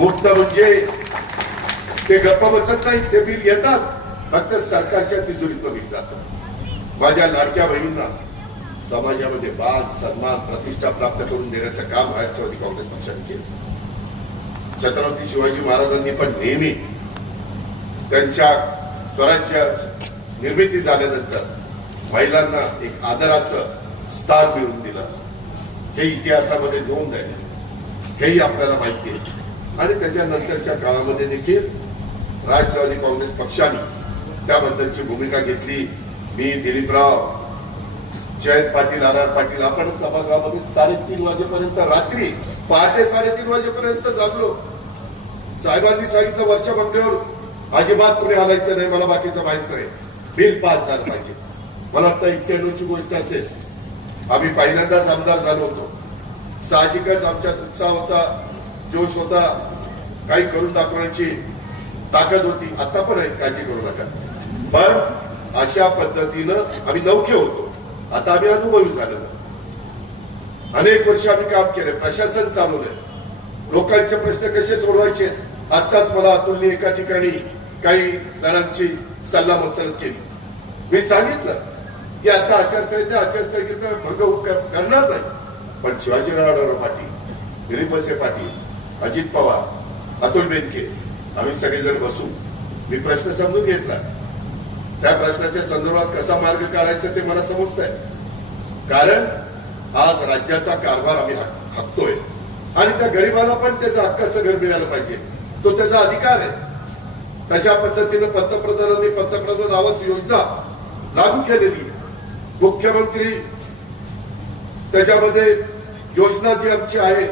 मुक्त म्हणजे ते गप्पा बसत नाही, ते बिल येतात, फक्त सरकारच्या तिजोरीतून बिल जातं. माझ्या लाडक्या बहिणींना समाजामध्ये मान सन्मान प्रतिष्ठा प्राप्त करून देण्याचं काम राष्ट्रवादी काँग्रेस पक्षाने केलं. छत्रपती शिवाजी महाराजांनी पण नेहमी त्यांच्या स्वराज्य निर्मिती झाल्यानंतर महिलांना एक आदराचं स्थान मिळवून दिलं. हे इतिहासामध्ये नोंद आहे, हेही आपल्याला माहिती आहे. आणि त्याच्यानंतरच्या काळामध्ये देखील राष्ट्रवादी काँग्रेस पक्षाने त्याबद्दलची भूमिका घेतली. मी दिलीपराव, जयंत पाटील, आर पाटील आपण सभागृहामध्ये 3:30 वाजेपर्यंत, रात्री पहाटे 3:30 वाजेपर्यंत जागलो. साहेबांनी सांगितलं वर्ष मंडळावर अजिबात पुढे हलायचं नाही, मला बाकीचं माहित नाही, बिल पास झालं पाहिजे. मला वाटतं 91ची गोष्ट असेल, आम्ही पहिल्यांदाच आमदार झालो होतो. साहजिकच आमच्यात उत्साह होता, जोश होता, काही करून दाखवण्याची ताकद होती. आता पण आहे, काळजी करू नका. पण अशा पद्धतीनं आम्ही नौखे होतो. आता आम्ही अनुभवी झालो. अनेक वर्ष आम्ही काम केलं, प्रशासन चालवलंय, लोकांचे प्रश्न कसे सोडवायचे. आत्ताच मला अतुलने एका ठिकाणी काही जणांची सल्ला मसलत केली. मी सांगितलं की आता आचारसंहिता भंग करणार नाही, पण शिवाजीराव पाटील, दिलीप वळसे पाटील, अजित पवार, अतुल बेनके आम्ही सगळेजण बसू. मी प्रश्न समजून घेतला. त्या प्रश्नाच्या संदर्भात कसा मार्ग काढायचा ते मला समजतंय. कारण आज राज्याचा कारभार आम्ही हाकतोय आणि त्या गरिबाला पण त्याचं हक्काचं घर मिळालं पाहिजे, तो त्याचा अधिकार आहे. तशा पद्धतीनं पंतप्रधानांनी पंतप्रधान आवास योजना लागू केलेली. मुख्यमंत्री त्याच्यामध्ये योजना जी आमची आहे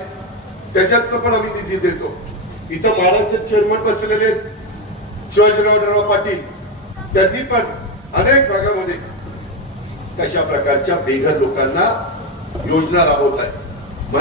त्याच्यातनं पण आम्ही निधी देतो. इथं महाराष्ट्र चेअरमन बसलेले आहेत शिवाजीराव पाटील, त्यांनी पण अनेक भागामध्ये तशा प्रकारच्या बेघर लोकांना योजना राबवत आहेत.